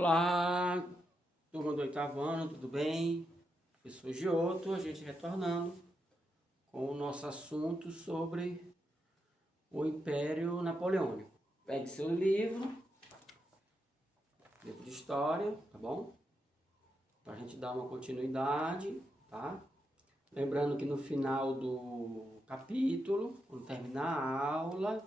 Olá, turma do oitavo ano, tudo bem? Professor Giotto, a gente retornando com o nosso assunto sobre o Império Napoleônico. Pegue seu livro de história, tá bom? Para a gente dar uma continuidade, tá? Lembrando que no final do capítulo, quando terminar a aula,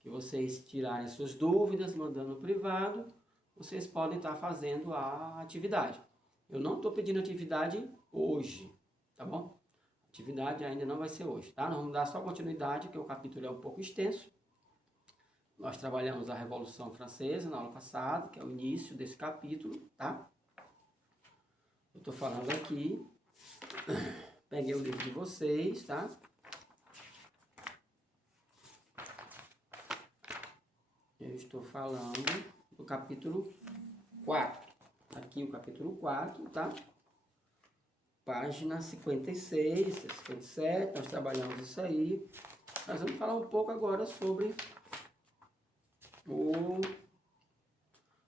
que vocês tirarem suas dúvidas, mandando no privado, vocês podem estar fazendo a atividade. Eu não estou pedindo atividade hoje, tá bom? A atividade ainda não vai ser hoje, tá? Nós vamos dar só continuidade, porque o capítulo é um pouco extenso. Nós trabalhamos a Revolução Francesa na aula passada, que é o início desse capítulo, tá? Eu estou falando aqui, peguei o livro de vocês, tá? Eu estou falando do capítulo 4. Aqui o capítulo 4, tá? Página 56, 57, nós trabalhamos isso aí. Nós vamos falar um pouco agora sobre o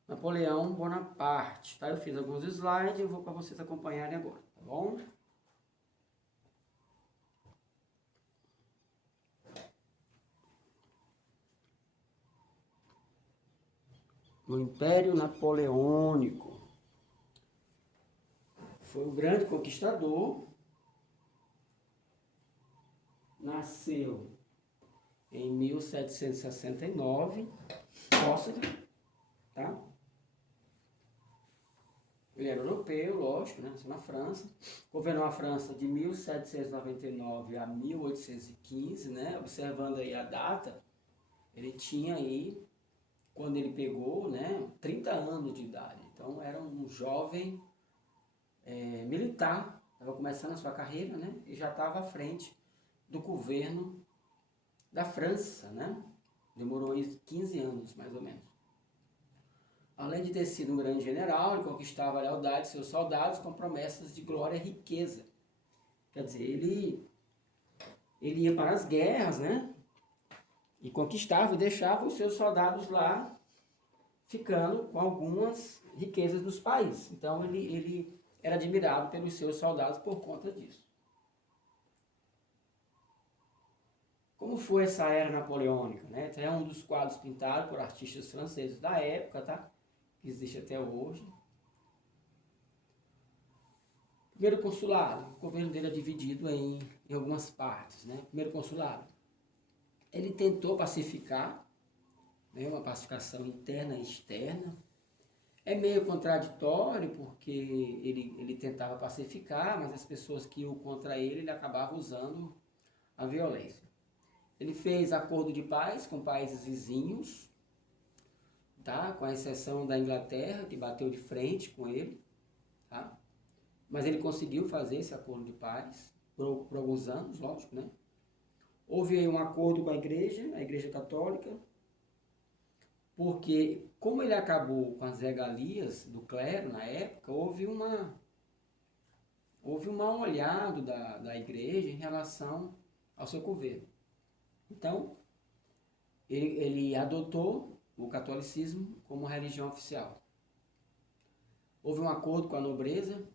Napoleão Bonaparte, tá? Eu fiz alguns slides, eu vou para vocês acompanharem agora, tá bom? No Império Napoleônico. Foi um grande conquistador. Nasceu em 1769, Póssida, tá? Ele era europeu, lógico, né? Nasceu na França. Governou a França de 1799 a 1815, né? Observando aí a data, ele tinha aí, quando ele pegou, né, 30 anos de idade. Então era um jovem militar, estava começando a sua carreira, né? E já estava à frente do governo da França, né? Demorou 15 anos, mais ou menos. Além de ter sido um grande general, ele conquistava a lealdade de seus soldados com promessas de glória e riqueza. Quer dizer, ele ia para as guerras, né? E conquistava e deixava os seus soldados lá, ficando com algumas riquezas dos países. Então ele era admirado pelos seus soldados por conta disso. Como foi essa era napoleônica, né? É um dos quadros pintados por artistas franceses da época, tá? Que existe até hoje. Primeiro consulado, o governo dele é dividido em algumas partes, né? Primeiro consulado, ele tentou pacificar, né? Uma pacificação interna e externa. É meio contraditório, porque ele tentava pacificar, mas as pessoas que iam contra ele acabava usando a violência. Ele fez acordo de paz com países vizinhos, tá? Com a exceção da Inglaterra, que bateu de frente com ele, tá? Mas ele conseguiu fazer esse acordo de paz por alguns anos, lógico, né? Houve aí um acordo com a Igreja Católica, porque como ele acabou com as regalias do clero na época, houve um mal olhado da igreja em relação ao seu governo. Então, ele adotou o catolicismo como religião oficial. Houve um acordo com a nobreza,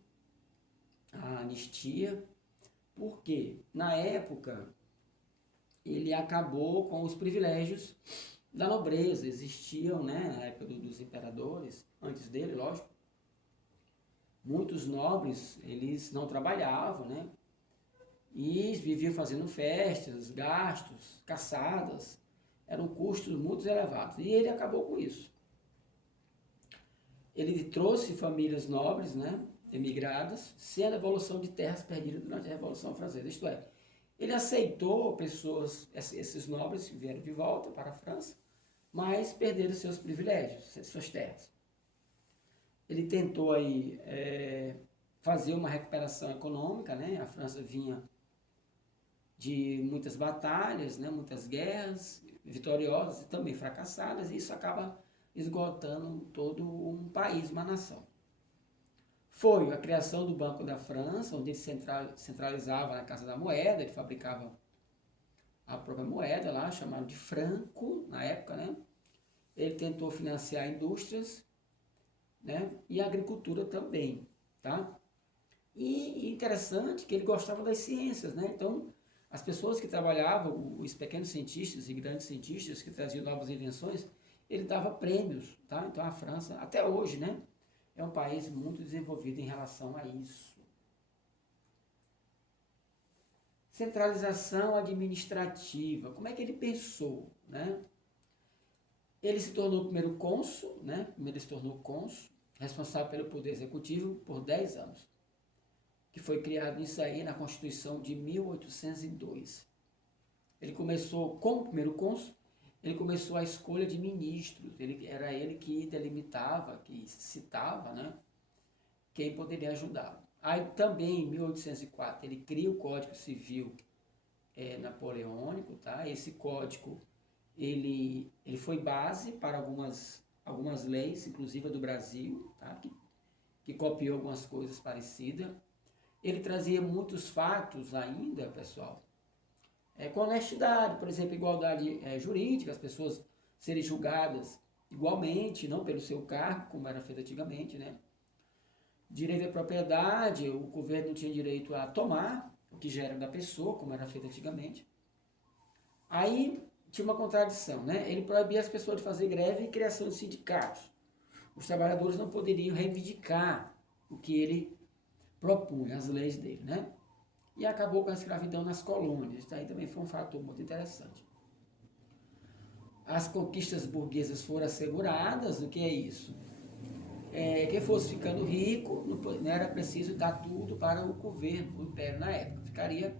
a anistia, porque na época ele acabou com os privilégios da nobreza. Existiam, né, na época dos imperadores, antes dele, lógico, muitos nobres, eles não trabalhavam, né, e viviam fazendo festas, gastos, caçadas, eram custos muito elevados, e ele acabou com isso. Ele trouxe famílias nobres, né, emigradas, sem a devolução de terras perdidas durante a Revolução Francesa, isto é, ele aceitou pessoas, esses nobres que vieram de volta para a França, mas perderam seus privilégios, suas terras. Ele tentou aí fazer uma recuperação econômica, né? A França vinha de muitas batalhas, né? Muitas guerras vitoriosas e também fracassadas, e isso acaba esgotando todo um país, uma nação. Foi a criação do Banco da França, onde ele centralizava na Casa da Moeda, ele fabricava a própria moeda lá, chamada de franco, na época, né? Ele tentou financiar indústrias né? E a agricultura também, tá? E interessante que ele gostava das ciências, né? Então, as pessoas que trabalhavam, os pequenos cientistas e grandes cientistas que traziam novas invenções, ele dava prêmios, tá? Então, a França, até hoje, né? É um país muito desenvolvido em relação a isso. Centralização administrativa. Como é que ele pensou, né? Ele se tornou o primeiro cônsul, né? Primeiro ele se tornou cônsul, responsável pelo poder executivo por 10 anos, que foi criado isso aí na Constituição de 1802. Ele começou, como primeiro cônsul, ele começou a escolha de ministros, era ele que delimitava, que citava, né? Quem poderia ajudá-lo. Aí também, em 1804, ele cria o Código Civil napoleônico, tá? Esse código, ele foi base para algumas leis, inclusive a do Brasil, tá? Que copiou algumas coisas parecidas. Ele trazia muitos fatos ainda, pessoal, com honestidade, por exemplo, igualdade jurídica, as pessoas serem julgadas igualmente, não pelo seu cargo, como era feito antigamente, né? Direito à propriedade, o governo não tinha direito a tomar, o que já era da pessoa, como era feito antigamente. Aí tinha uma contradição, né? Ele proibia as pessoas de fazer greve e criação de sindicatos. Os trabalhadores não poderiam reivindicar o que ele propunha, as leis dele, né? E acabou com a escravidão nas colônias. Isso aí também foi um fator muito interessante. As conquistas burguesas foram asseguradas. O que é isso? Quem fosse ficando rico, não era preciso dar tudo para o governo, o império na época. Ficaria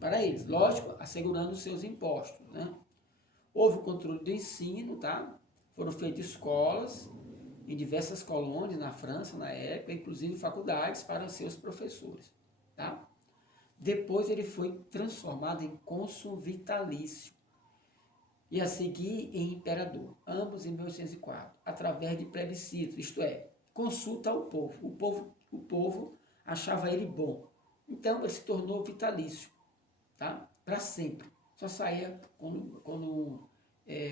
para eles. Lógico, assegurando os seus impostos, né? Houve o controle do ensino, tá? Foram feitas escolas em diversas colônias na França, na época, inclusive faculdades para os seus professores, tá? Depois ele foi transformado em cônsul vitalício e a seguir em imperador, ambos em 1804, através de plebiscito, isto é, consulta ao povo. O povo achava ele bom. Então ele se tornou vitalício, tá? Para sempre. Só saía quando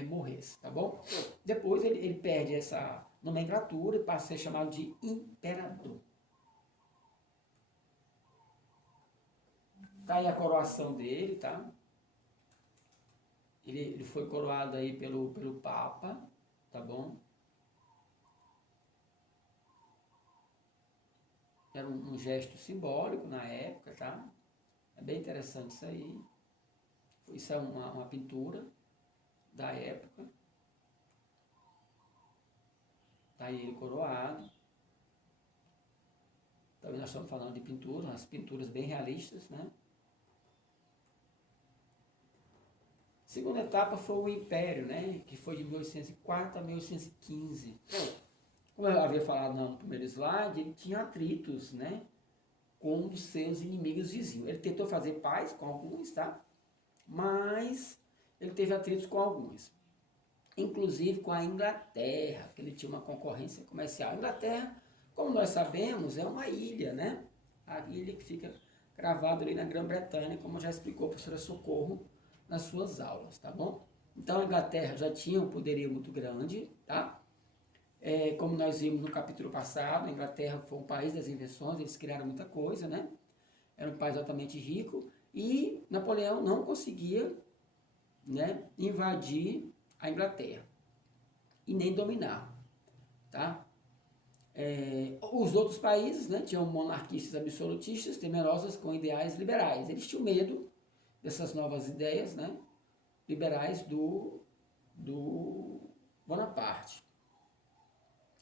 morresse, tá bom? Depois ele perde essa nomenclatura e passa a ser chamado de imperador. Tá aí a coroação dele, tá? Ele foi coroado aí pelo Papa, tá bom? Era um gesto simbólico na época, tá? É bem interessante isso aí. Isso é uma pintura da época. Tá aí ele coroado. Também nós estamos falando de pintura, umas pinturas bem realistas, né? Segunda etapa foi o Império, né? Que foi de 1804 a 1815. Como eu havia falado no primeiro slide, ele tinha atritos, né? Com um dos seus inimigos vizinhos. Ele tentou fazer paz com alguns, tá? Mas ele teve atritos com alguns. Inclusive com a Inglaterra, que ele tinha uma concorrência comercial. A Inglaterra, como nós sabemos, é uma ilha, né? A ilha que fica cravada ali na Grã-Bretanha, como já explicou a professora Socorro nas suas aulas, tá bom? Então a Inglaterra já tinha um poderio muito grande, tá? Como nós vimos no capítulo passado, a Inglaterra foi um país das invenções, eles criaram muita coisa, né? Era um país altamente rico e Napoleão não conseguia, né, invadir a Inglaterra e nem dominar, tá? Os outros países, né, tinham monarquistas absolutistas, temerosas com ideais liberais. Eles tinham medo dessas novas ideias, né, liberais do Bonaparte.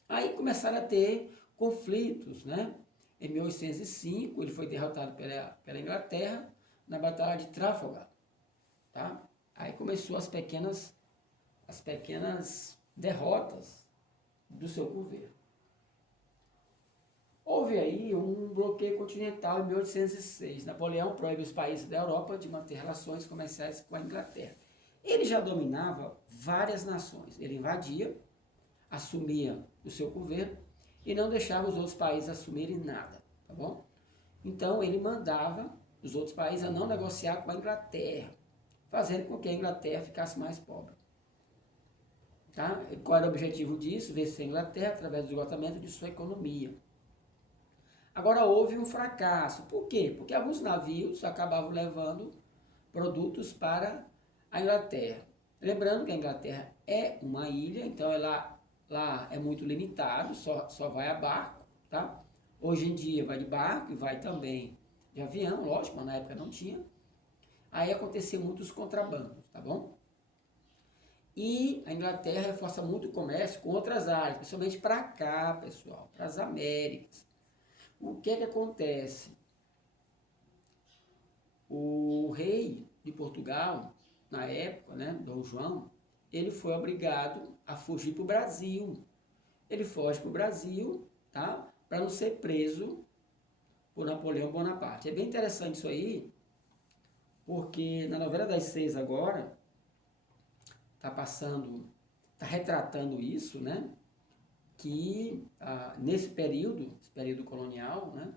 Aí começaram a ter conflitos, né? Em 1805 ele foi derrotado pela Inglaterra na Batalha de Trafalgar, tá? Aí começou as pequenas derrotas do seu governo. Houve aí um bloqueio continental em 1806. Napoleão proíbe os países da Europa de manter relações comerciais com a Inglaterra. Ele já dominava várias nações. Ele invadia, assumia o seu governo e não deixava os outros países assumirem nada, tá bom? Então ele mandava os outros países a não negociar com a Inglaterra, fazendo com que a Inglaterra ficasse mais pobre. Tá? E qual era o objetivo disso? Vencer a Inglaterra através do esgotamento de sua economia. Agora houve um fracasso. Por quê? Porque alguns navios acabavam levando produtos para a Inglaterra. Lembrando que a Inglaterra é uma ilha, então lá é muito limitado, só vai a barco, tá? Hoje em dia vai de barco e vai também de avião, lógico, mas na época não tinha. Aí acontecia muitos contrabandos, tá bom? E a Inglaterra reforça muito o comércio com outras áreas, principalmente para cá, pessoal, para as Américas. O que é que acontece? O rei de Portugal, na época, né, Dom João, ele foi obrigado a fugir para o Brasil. Ele foge para o Brasil, tá? Para não ser preso por Napoleão Bonaparte. É bem interessante isso aí, porque na novela das 6 agora, está retratando isso, né? Que nesse período, esse período colonial, né?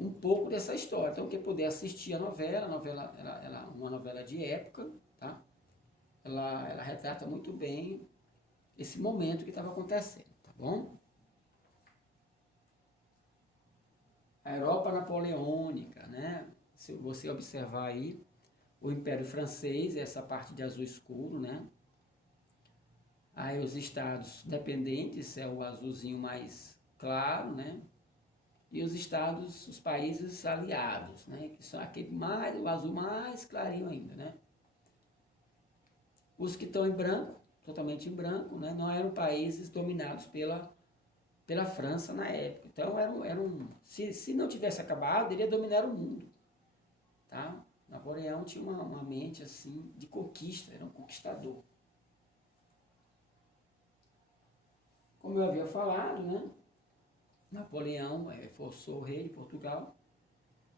Um pouco dessa história. Então, quem puder assistir a novela ela uma novela de época, tá? Ela retrata muito bem esse momento que estava acontecendo, tá bom? A Europa napoleônica, né? Se você observar aí, o Império Francês, essa parte de azul escuro, né? Aí os estados dependentes é o azulzinho mais claro, né? E os estados, os países aliados, né? Que são aquele mais, o azul mais clarinho ainda, né? Os que estão em branco, totalmente em branco, né? Não eram países dominados pela França na época. Então, se não tivesse acabado, ele ia dominar o mundo, tá? Napoleão tinha uma mente, assim, de conquista, era um conquistador. Como eu havia falado, né? Napoleão forçou o rei de Portugal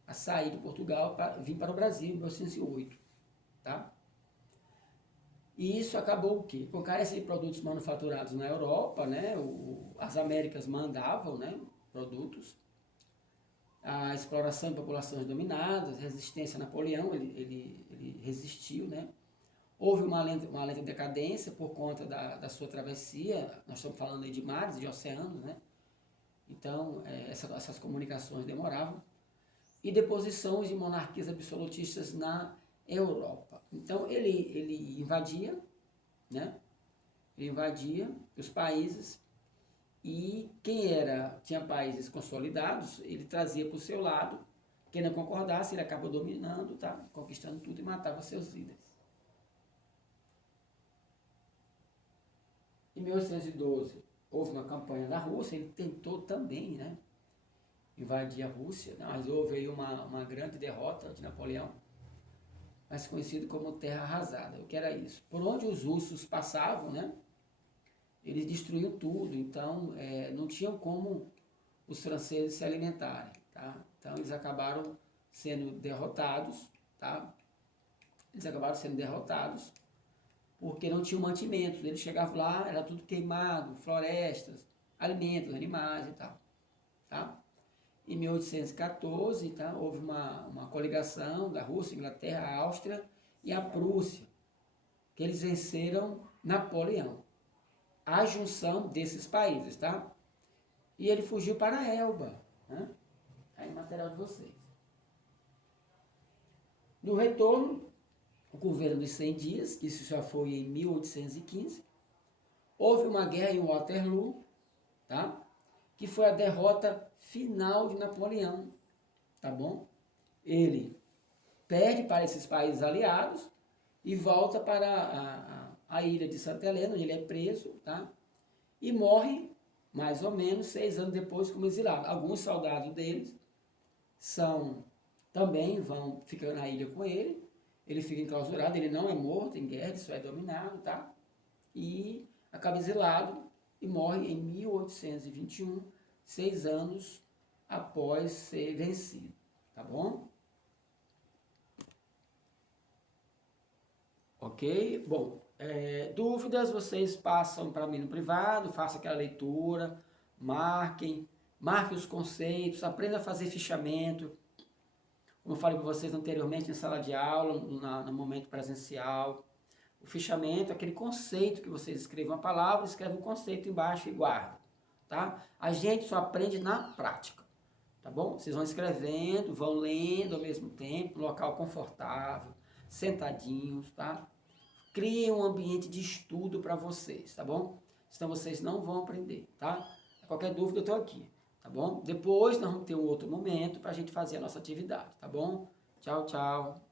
a sair de Portugal para vir para o Brasil em 1908, tá? E isso acabou o quê? Com carência de produtos manufaturados na Europa, né? As Américas mandavam, né? Produtos. A exploração de populações dominadas, resistência a Napoleão, ele resistiu, né? Houve uma lenta decadência por conta da sua travessia, nós estamos falando aí de mares, de oceanos, né? Então, essas comunicações demoravam. E deposições de monarquias absolutistas na Europa. Então, ele invadia, né? Ele invadia os países e tinha países consolidados, ele trazia para o seu lado. Quem não concordasse, ele acabou dominando, tá? Conquistando tudo e matava seus líderes. Em 1812, houve uma campanha da Rússia, ele tentou também, né? Invadir a Rússia, mas houve aí uma grande derrota de Napoleão, mais conhecido como Terra Arrasada. O que era isso? Por onde os russos passavam, né? Eles destruíam tudo, então não tinham como os franceses se alimentarem, tá? Então eles acabaram sendo derrotados, tá? Eles acabaram sendo derrotados porque não tinham mantimentos. Eles chegavam lá, era tudo queimado, florestas, alimentos, animais e tal, tá? Em 1814, tá? Houve uma coligação da Rússia, Inglaterra, Áustria e a Prússia, que eles venceram Napoleão. A junção desses países, tá? E ele fugiu para a Elba, né? Aí, material de vocês. No retorno, o governo dos 100 dias, que isso já foi em 1815, houve uma guerra em Waterloo, tá? Que foi a derrota final de Napoleão, tá bom? Ele perde para esses países aliados e volta para a ilha de Santa Helena, onde ele é preso, tá? E morre mais ou menos 6 anos depois como exilado. Alguns soldados deles também vão ficar na ilha com ele fica enclausurado, ele não é morto em guerra, ele só é dominado, tá? E acaba exilado e morre em 1821, 6 anos após ser vencido, tá bom? Ok? Bom, dúvidas vocês passam para mim no privado, façam aquela leitura, marquem os conceitos, aprenda a fazer fichamento, como eu falei para vocês anteriormente, na sala de aula, no momento presencial. O fichamento, aquele conceito que vocês escrevam a palavra, escreve um conceito embaixo e guarda, tá? A gente só aprende na prática, tá bom? Vocês vão escrevendo, vão lendo ao mesmo tempo, local confortável, sentadinhos, tá? Criem um ambiente de estudo para vocês, tá bom? Senão vocês não vão aprender, tá? Qualquer dúvida eu estou aqui, tá bom? Depois nós vamos ter um outro momento para a gente fazer a nossa atividade, tá bom? Tchau, tchau.